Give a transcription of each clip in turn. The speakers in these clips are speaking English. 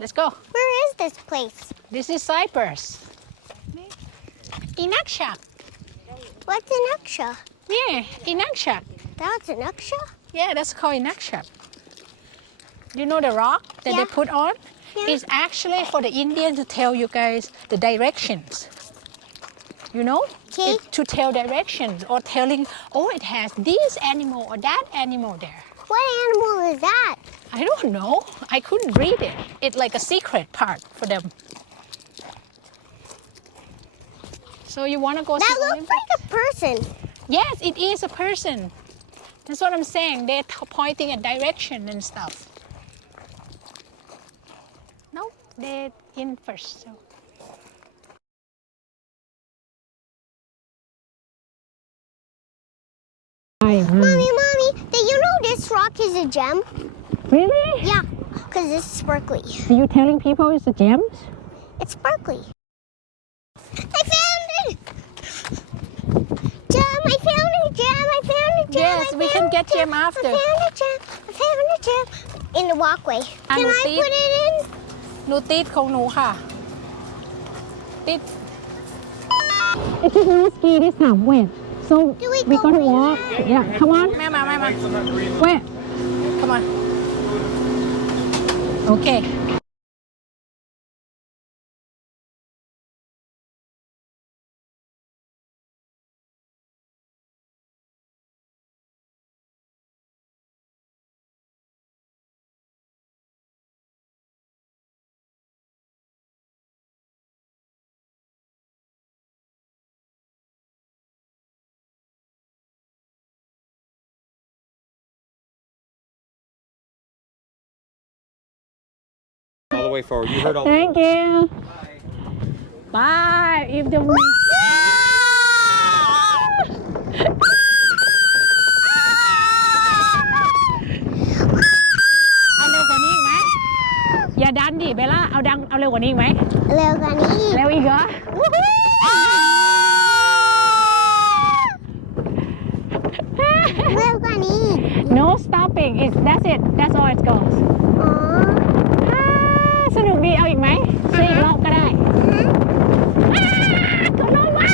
Let's go. Where is this place? This is Cypress. Inakshak. What's an Aksha? Yeah, Inakshak. That's an Aksha? Yeah, that's called Inakshak. You know the rock that they put on? Yeah. It's actually for the Indian to tell you guys the directions. You know? Okay. To tell directions or telling, oh, it has this animal or that animal there. What animal is that? I don't know. I couldn't read it. It's like a secret part for them. So you want to go see That looks Olympics? like a person. Yes, it is a person. That's what I'm saying. They're pointing a direction and stuff. No, they're in first. So. Mommy, do you know this rock is a gem? Really? Yeah, because it's sparkly. Are you telling people it's a gem? It's sparkly. I found it! Gem, I found a gem, I found a gem. Yes, we can get gem after. I found a gem, I found a gem. In the walkway. Can I put it in? หนูติดของหนูค่ะ ติด It's just no ski this time. Wait. So we gotta walk. Yeah, come on. แม่มา Wait. Come on. Okay. All the way forward. You heard all. Thank you. Bye. If the เอาเร็วกว่านี้อีกไหมอย่าดันดิเบลล่าเอาเร็วกว่านี้อีกไหม เร็วกว่านี้ เร็วอีกเหรอ เร็วกว่านี้ No stopping. That's it. That's all it goes. อ๋อ สนุกดีเอาอีกไหมซื้ออีกรอบก็ได้กดลงมา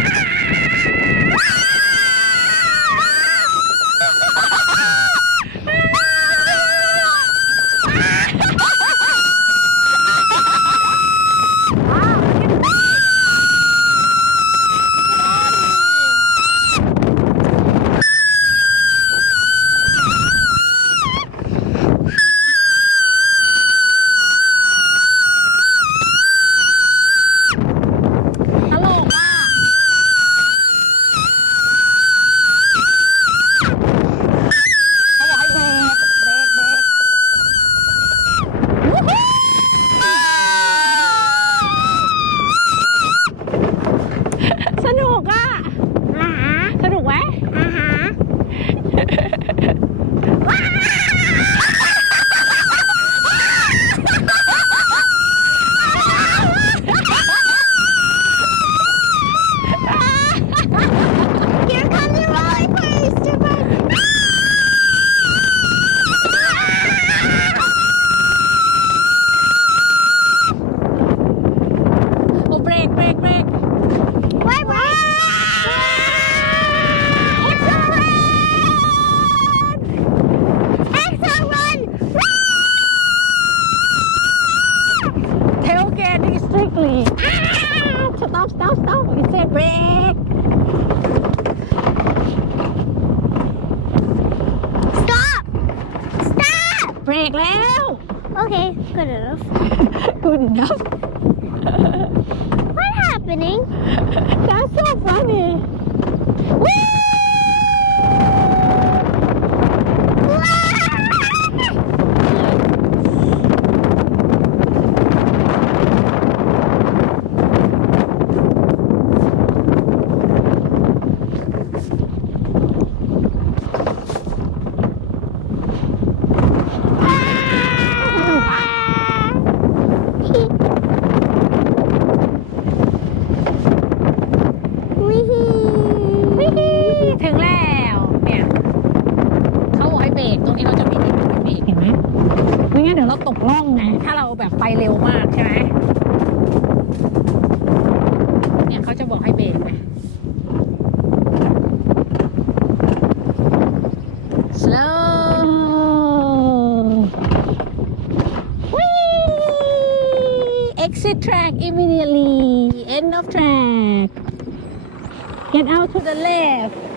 Stop. It said brake. Stop! Brake แล้ว Okay, good enough. Good enough. What's happening? That's so funny. Whee! เราแบบไปเร็วมากใช่ไหมเนี่ยเขาจะบอกให้เบรกไง slow Whee! Exit track immediately end of track get out to the left